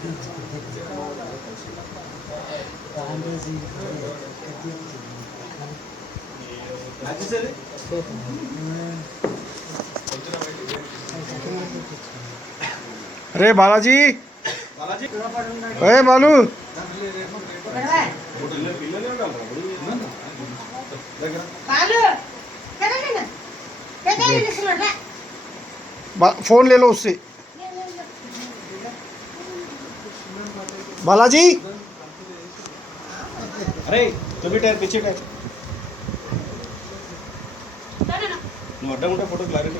अरे बालाजी, अरे बालू फोन ले लो उससे। बालाजी, अरे तो भी टायर पीछे टायर मोटा मोटा फोटो क्लैरिटी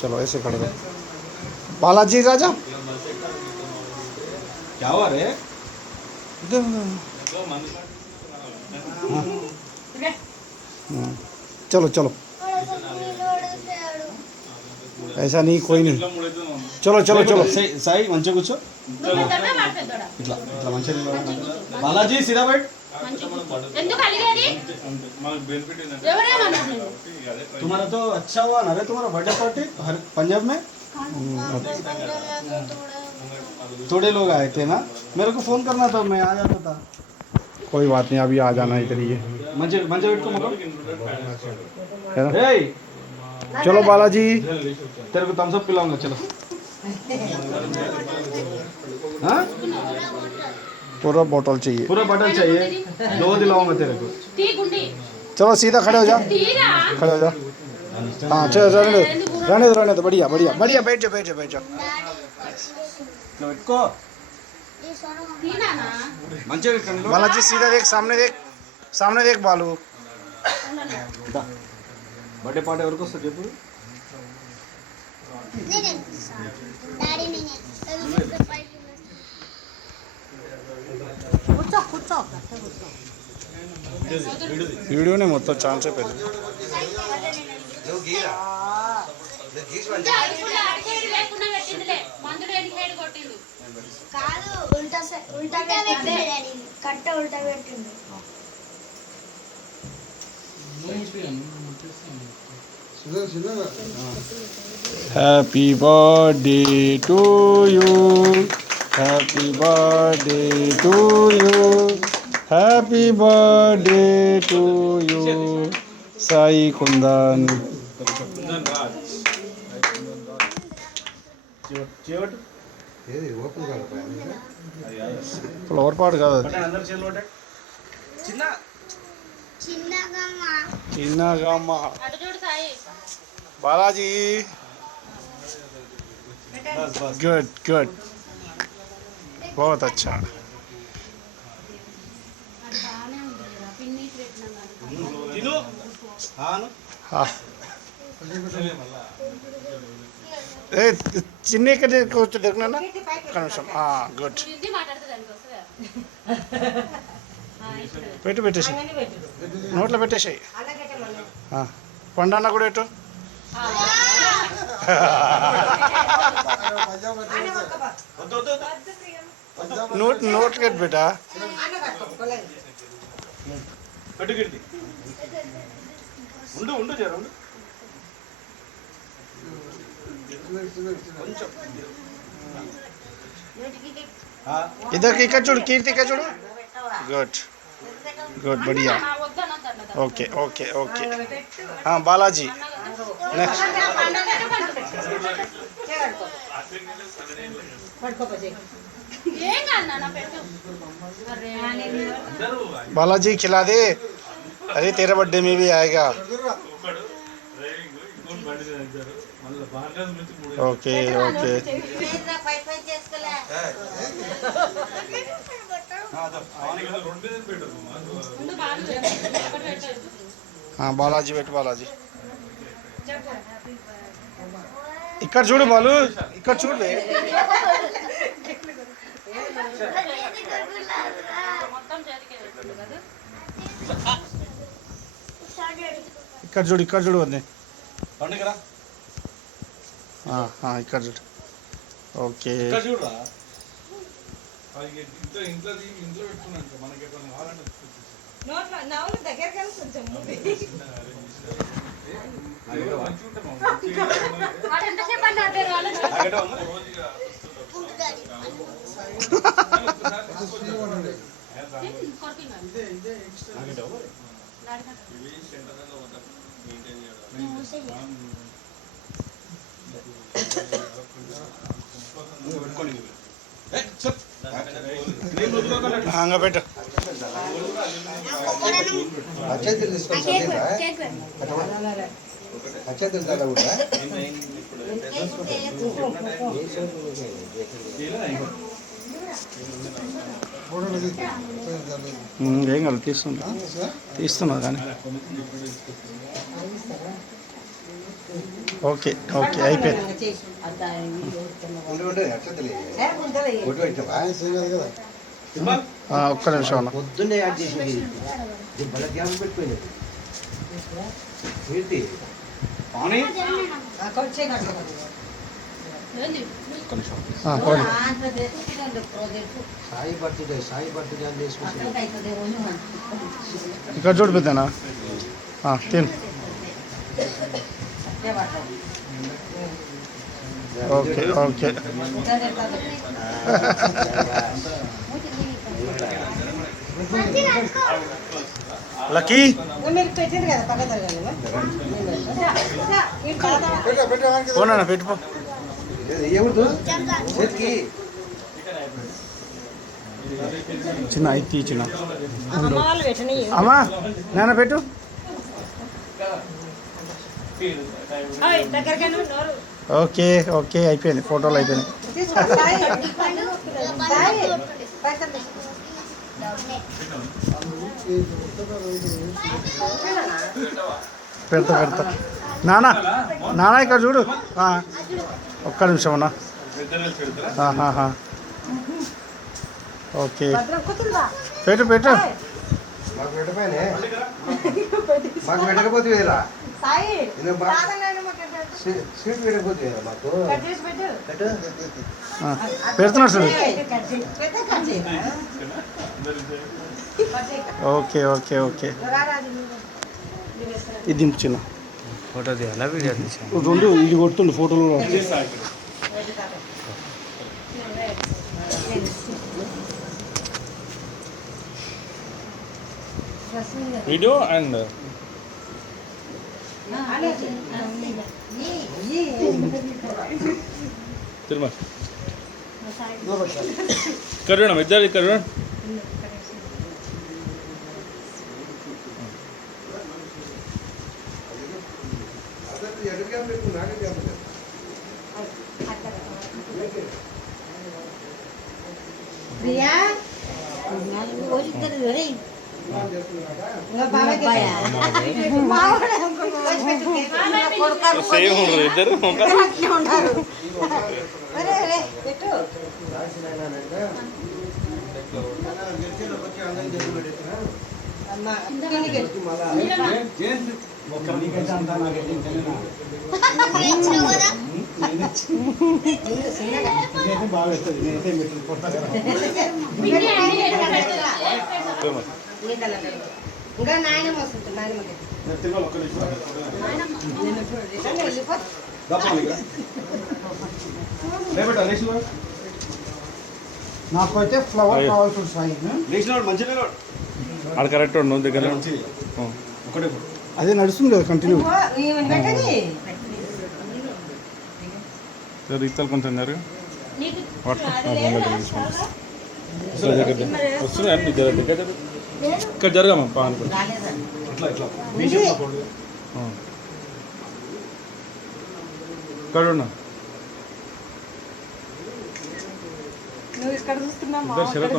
चलो ऐसे खड़े रहो। बालाजी राजा क्या हुआ रे? चलो चलो ऐसा नहीं कोई नहीं चलो चलो चलो साई मंचे కూర్చో ఇట్లా ఇట్లా మంచిగా బాలాజీ సీదా बैठ ఎందుకు అలిగేది మనకు బెనిఫిట్ ఏంటంటే ఎవరేమన్నారు तुम्हारा तो अच्छा हुआ ना रे तुम्हारा बर्थडे पार्टी पंजाब में थोड़े लोग आए थे ना मेरे को फोन करना था मैं आ जाता था। कोई बात नहीं अभी आ जाना इधर ही मंजे मंजे बैठ को मगर चलो बालाजी तेरे को थम्स अप पिलाऊंगा चलो। हाँ पूरा बोतल चाहिए दो दिलाऊंगा तेरे को। चलो सीधा खड़े हो जा खड़े हो जा। हाँ चलो रहने दो बढ़िया बढ़िया बढ़िया बैठ जाओ बैठ जाओ बैठ जाओ। बालाजी सीधा देख सामने देख बालू बर्थडे पार्टी और को सजेपू వీడియోనే మొత్తం ఛాన్స్ పెద్ద happy birthday to you happy birthday to you happy birthday to you Sai Kundan flower pot కాదు చిన్నగమ్మ బాలాజీ गुड गुड बहुत अच्छा। हाँ చిన్ని ఇక్కడ కూర్చో దగ్గర కనీసం గుడ్ పెట్టు పెట్టేసి నోట్లో పెట్టేసాయి పండన్న కూడా ఎటు నోట్ గెట్ బేటా ఉండు ఉండు జర ఉండు इधर की का चुड़ कीर्ति का चुड़ गुड गुड बढ़िया ओके ओके ओके हाँ बालाजी नेक्स्ट बालाजी खिला दे अरे तेरा बर्थडे में भी आएगा ओके ओके हाँ बालाजी बैठ बालाजी ఇక్కడ చూడు బాలు ఇక్కడ చూడు ఇక్కడ చూడు వద్దే ఇక్కడ చూడు ఓకే పెట్టు ఏం కాదు తీస్తున్నా కానీ ఓకే ఓకే అయిపోయింది ఒక్క నిమిషం అన్న పొద్దున్నే యాడ్ చేసింది పెట్టుకోండి సాయి బర్త్డే అని చేసుకుంటుంది ఇక్కడ చూడు పెద్దనా తిను ఓకే ఓకే లక్కీ పోనా పెట్టుకో చిన్న అయితే చిన్న అమ్మా నాన్న పెట్టు ఓకే ఓకే అయిపోయింది ఫోటోలు అయిపోయినాయి పెడతా పెడతా నానా నానా ఇక్కడ చూడు ఒక్క నిమిషం అన్నా ఓకే పెట్టు పెట్టు మాకు పెట్టకపోతే వేరా స్వీట్ పెట్టకపోతే వేరా మాకు పెడుతున్నాడు చూడు ఓకే ఓకే ఓకే ఇది దింపు చిన్న ఫోటో తీయాలా వీడియో తీసాను రెండు ఇది కొడుతుండు ఫోటోలు వీడియో అండ్ తిరుమల కరుణ ఇద్దరు కరుణ ప్రియా సేమ్ ఇద్దరు ఇంకా నాయనమ్మ వస్తుంది నాయనమ్మకి నాకైతే ఫ్లవర్ కావాల్సి సాయి అది కరెక్ట్ ఉండవు దగ్గర అదే నడుస్తుంది కదా కంటిన్యూ ఇస్తారు కొంచెం జరుగు నీకు వస్తుంది అండి దగ్గర దగ్గర ఇక్కడ జరగమ్మా పాన్ ఇక్కడ ఉన్నా ఇద్దరు శరత్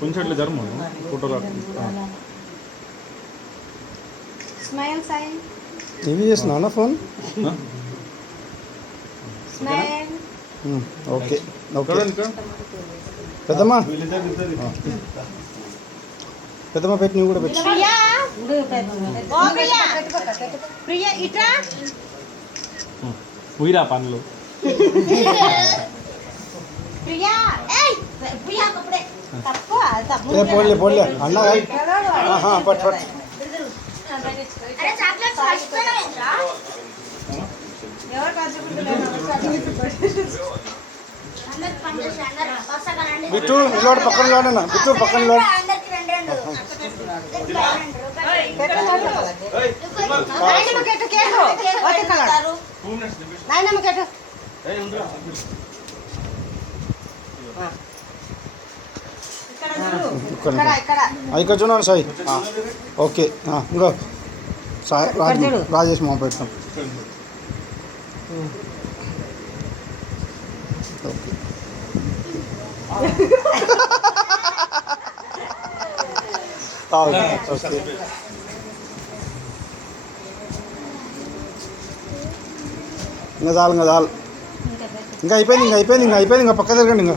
కొంచెం ఇట్లా జరమ ఫోటోలు స్మైల్ సాయి ఏమి చేస్తున్నావు ఫోన్ స్మైల్ ఓకే ఓకే పెద్దమ్మా పెద్దమ్మ పెట్టి నువ్వు కూడా పెట్టు ప్రియా ఓ ప్రియా ప్రియా ఇట్రా ఉయిరా పనులు ప్రియా ఏయ్ ప్రియా కपड़े తప్పు తప్పు పోన్లే పోన్లే అన్న పట్టు పట్టు అరే చాక్లెట్స్ మర్చిపోయినావేంట్రా ఎవరు పంచుకుంటలేరు అందరికి పంచేసి అందరు వరుసగా రండి. బిట్టు నిలబడి పక్కన నిలబడన్నా బిట్టు పక్కన నిలబడి అందరికి రెండు రెండు. నాయనమ్మ కెట్టు కేకు ఓకే కలర్ నాయనమ్మ కెట్టు ఇక్కడ ఇక్కడ ఇక్కడ చూడండి సాయి ఓకే ఇంకో సాయి రాజేష్ మా పెడతాం ఓకే ఓకే ఇంకా చాలు ఇంకా అయిపోయింది ఇంకా పక్క తిరగండి ఇంకా